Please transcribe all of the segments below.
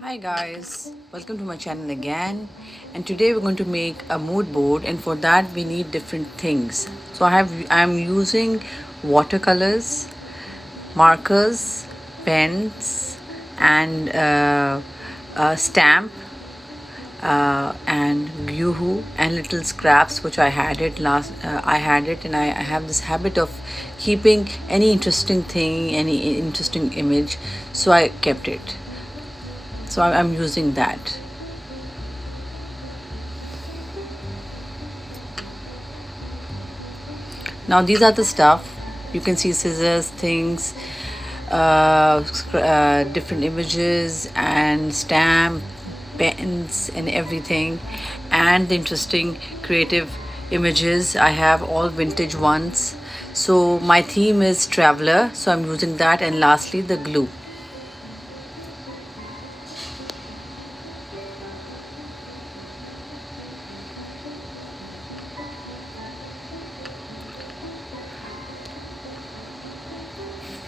Hi guys, welcome to my channel again. And today we're going to make a mood board, and for that we need different things. So I'm using watercolors, markers, pens, and a stamp, and glue and little scraps which I had it, and I have this habit of keeping any interesting thing, any interesting image, so I kept it. So I'm using that. Now these are the stuff. You can see scissors, things, different images and stamp, pens and everything, and the interesting creative images. I have all vintage ones. So my theme is traveler, so I'm using that, and lastly the glue.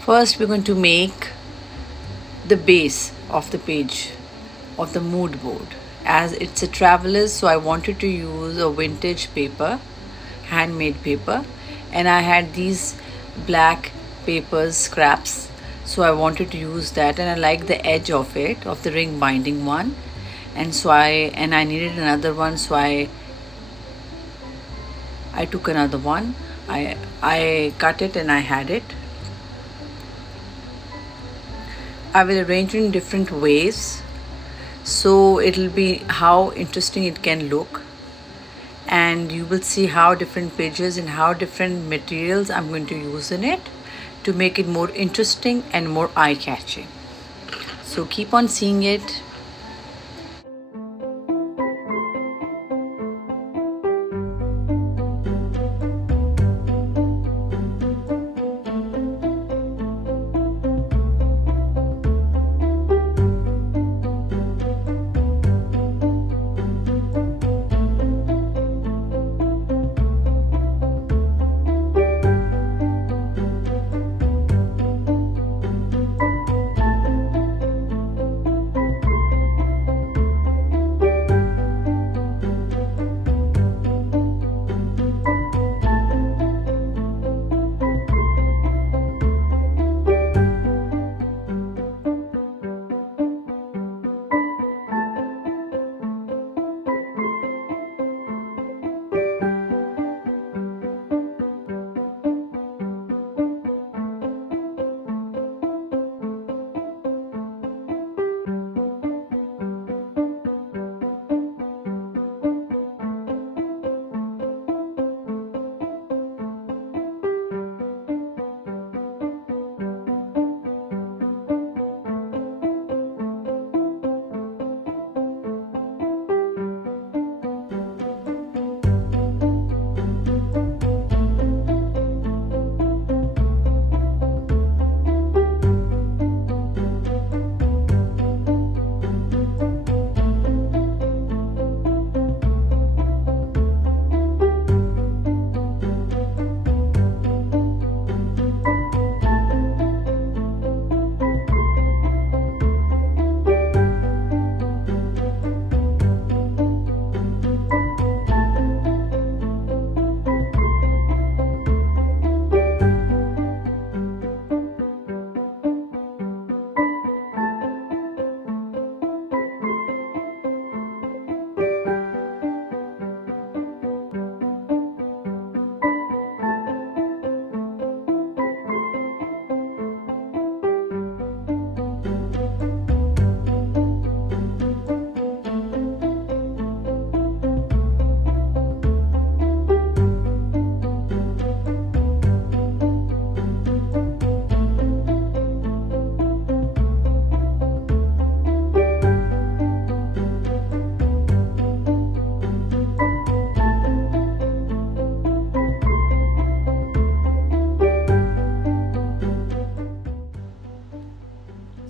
First we're going to make the base of the page of the mood board. As it's a traveler's, so I wanted to use a vintage paper, handmade paper, and I had these black papers scraps, so I wanted to use that, and I like the edge of it, of the ring binding one, and I needed another one, so I took another one. I cut it and I had it. I will arrange it in different ways, so it'll be how interesting it can look, and you will see how different pages and how different materials I'm going to use in it to make it more interesting and more eye-catching. So keep on seeing it.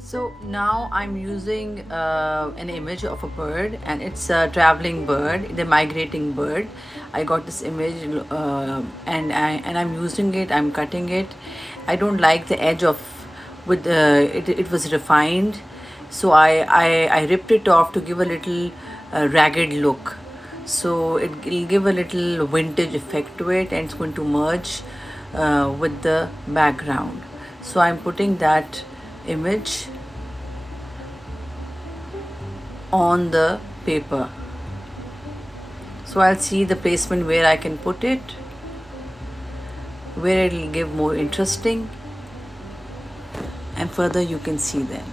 So now I'm using an image of a bird, and it's a traveling bird, the migrating bird. I got this image, and I'm using it. I'm cutting it. I don't like the edge of with it. It was refined, So I ripped it off to give a little ragged look. So it'll give a little vintage effect to it, and it's going to merge with the background. So I'm putting that image on the paper. So I'll see the placement where I can put it, where it'll give more interesting, and further you can see them.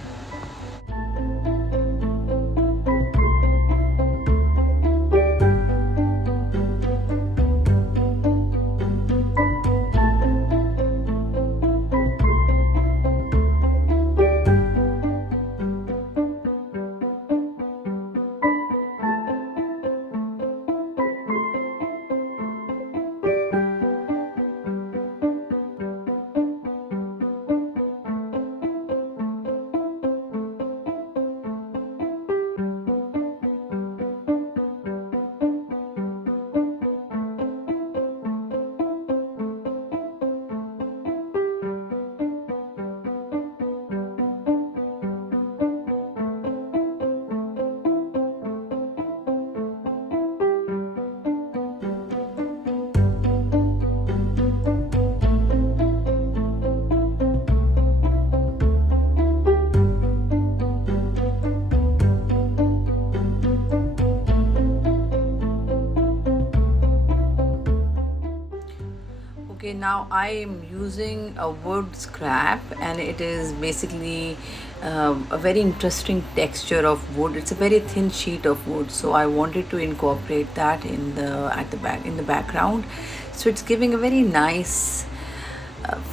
Okay, now I am using a wood scrap, and it is basically a very interesting texture of wood. It's a very thin sheet of wood, so I wanted to incorporate that in the background. So it's giving a very nice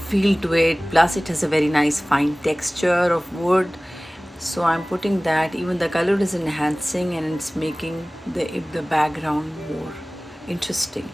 feel to it. Plus, it has a very nice fine texture of wood. So I'm putting that. Even the color is enhancing, and it's making the background more interesting.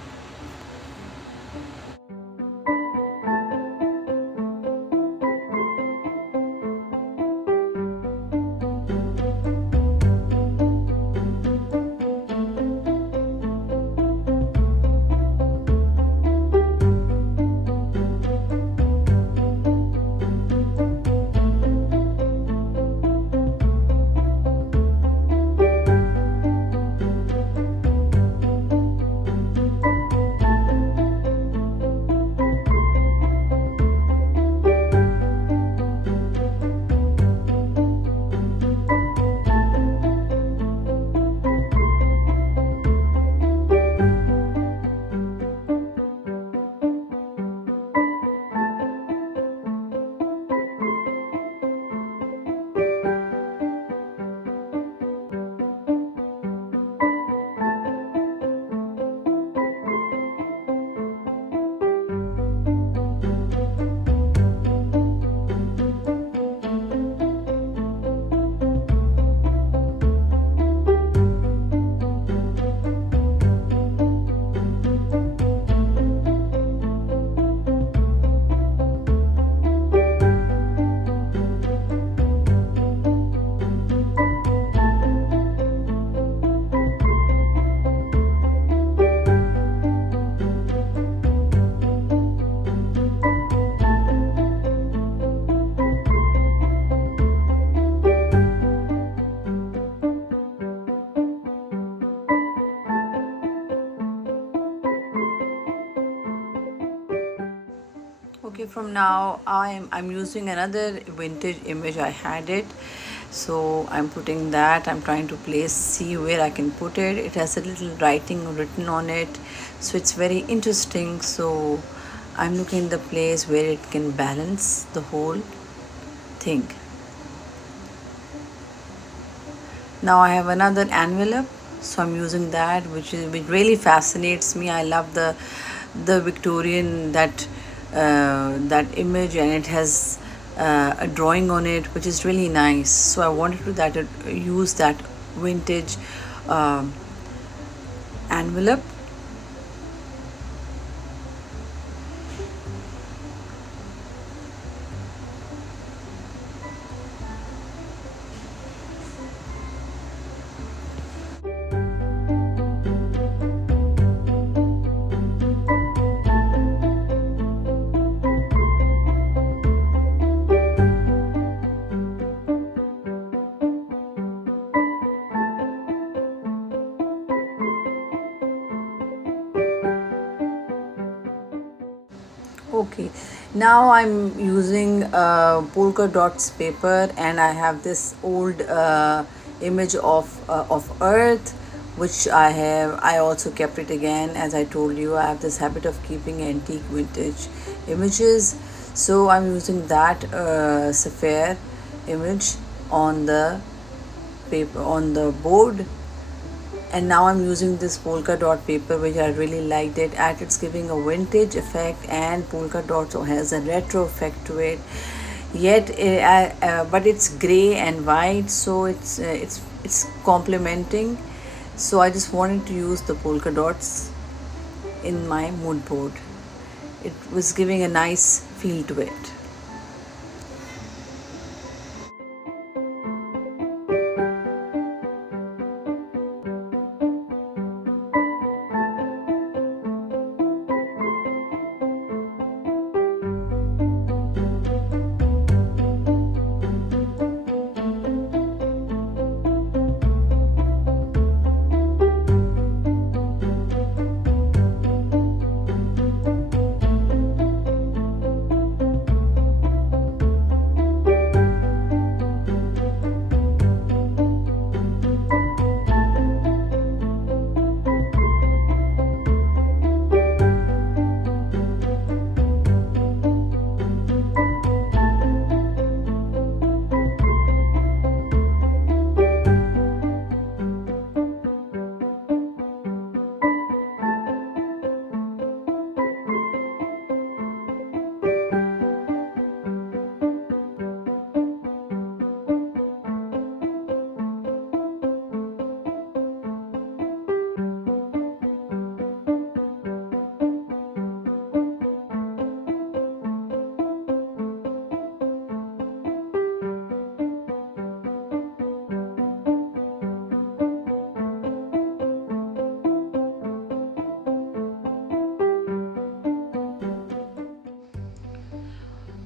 Okay, from now I'm using another vintage image. I had it, so I'm putting that. I'm trying to place, see where I can put it. It has a little writing written on it, so it's very interesting. So I'm looking the place where it can balance the whole thing. Now I have another envelope, so I'm using that, which really fascinates me. I love the Victorian that image, and it has a drawing on it, which is really nice. So I wanted to use that vintage um envelope. Okay, now I'm using polka dots paper, and I have this old image of Earth, which I also kept it again. As I told you, I have this habit of keeping antique vintage images, so I'm using that sapphire image on the paper, on the board. And now I'm using this polka dot paper, which I really liked it, and it's giving a vintage effect, and polka dots has a retro effect to it, yet but it's gray and white, so it's complementing. So I just wanted to use the polka dots in my mood board. It was giving a nice feel to it.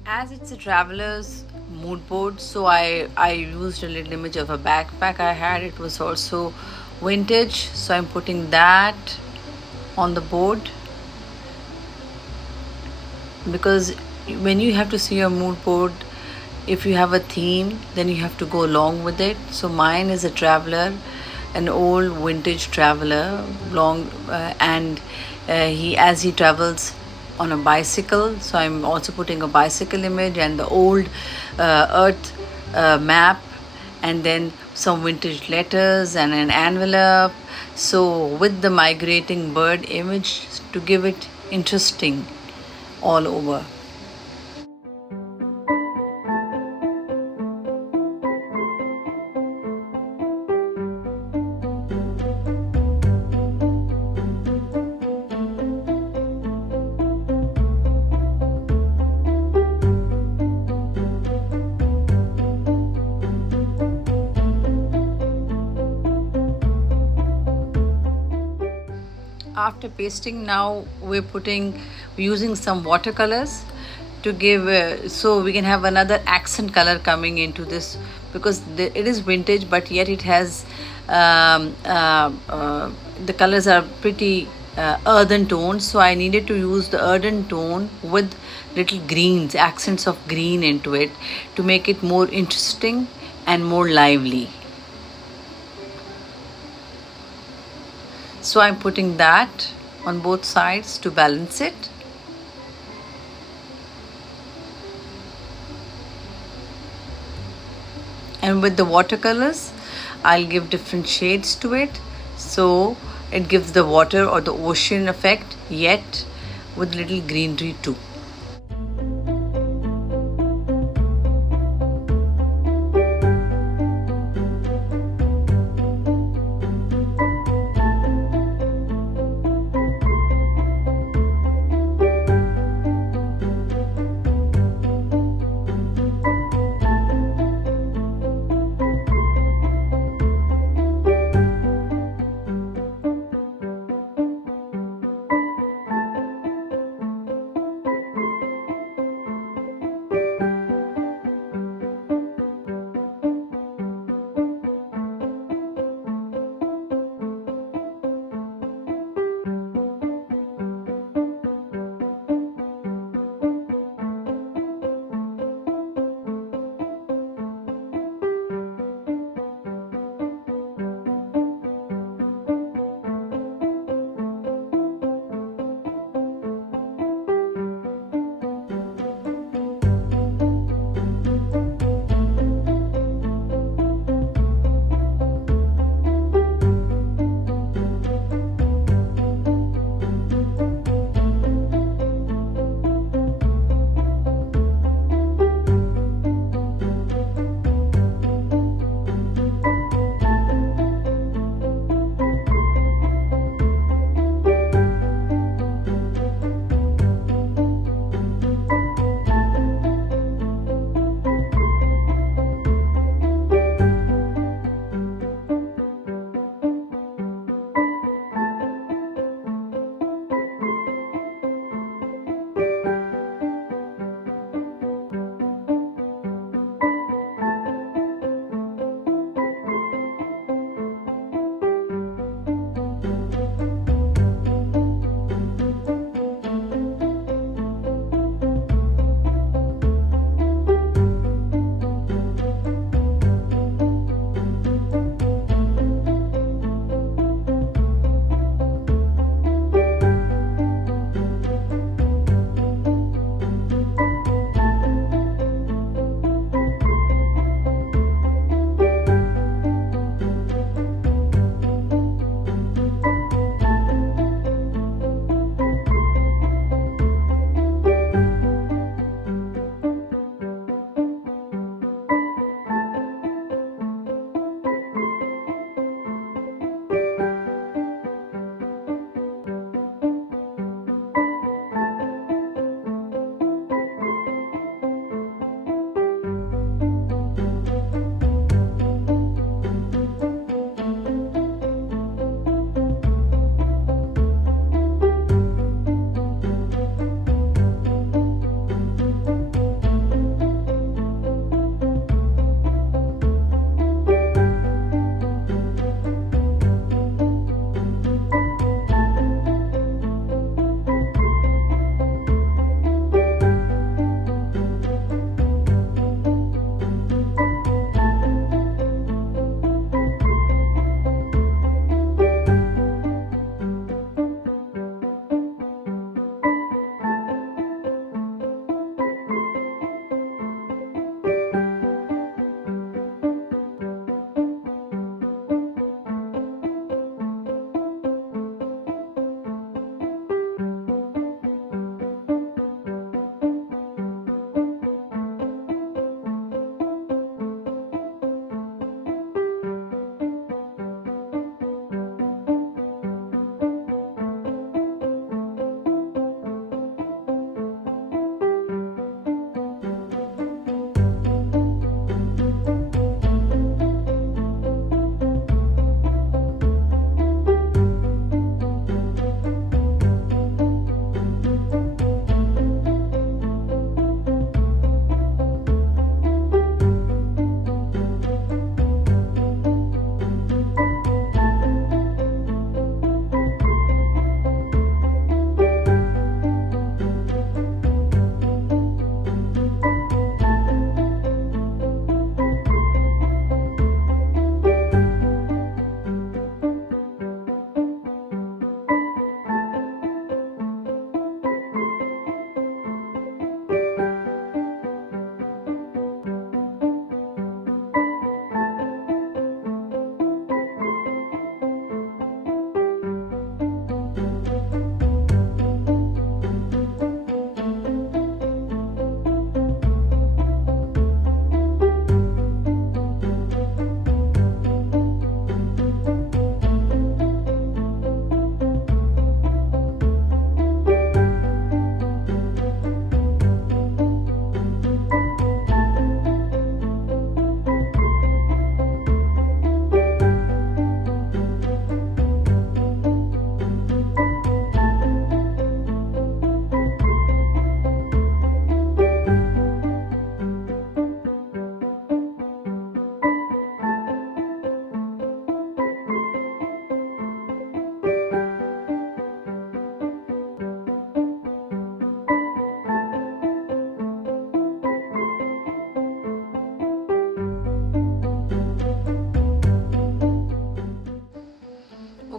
As it's a traveler's mood board, so I used a little image of a backpack I had. It was also vintage, so I'm putting that on the board, because when you have to see your mood board, if you have a theme, then you have to go along with it. So mine is a traveler, an old vintage traveler, long and he as he travels on a bicycle. So I'm also putting a bicycle image and the old earth map, and then some vintage letters and an envelope. So with the migrating bird image to give it interesting all over. After pasting, now we're using some watercolors to give so we can have another accent color coming into this, because it is vintage, but yet it has the colors are pretty earthen tones, so I needed to use the earthen tone with little greens, accents of green into it, to make it more interesting and more lively. So I'm putting that on both sides to balance it. And with the watercolors, I'll give different shades to it, so it gives the water or the ocean effect, yet with little greenery too.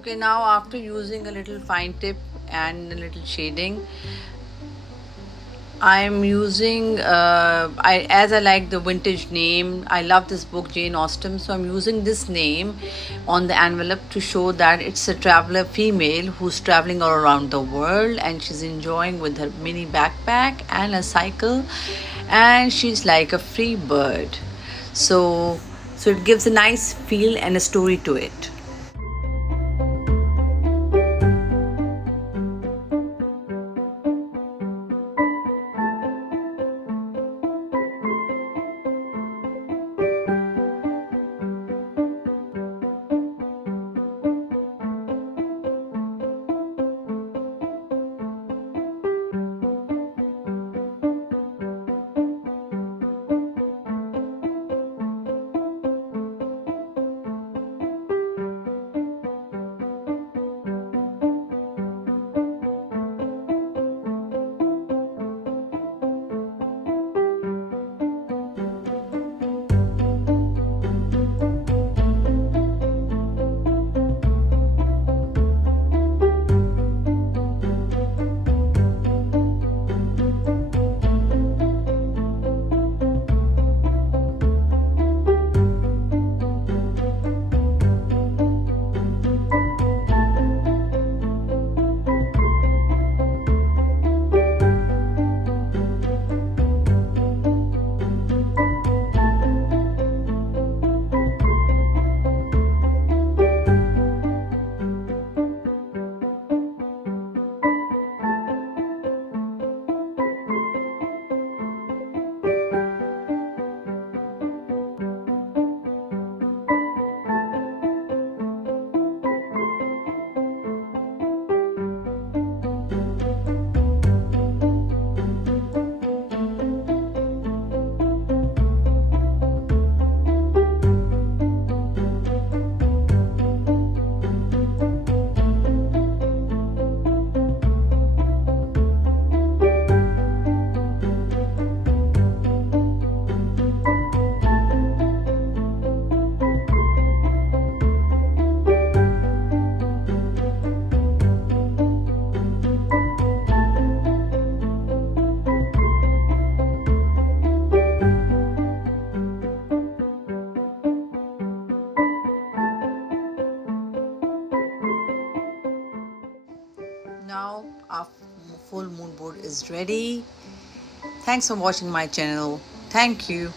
Okay, now after using a little fine tip and a little shading, I'm using as I like the vintage name. I love this book, Jane Austen, so I'm using this name on the envelope to show that it's a traveler female who's traveling all around the world, and she's enjoying with her mini backpack and a cycle, and she's like a free bird. So it gives a nice feel and a story to it. Now our full moon board is ready. Thanks for watching my channel. Thank you.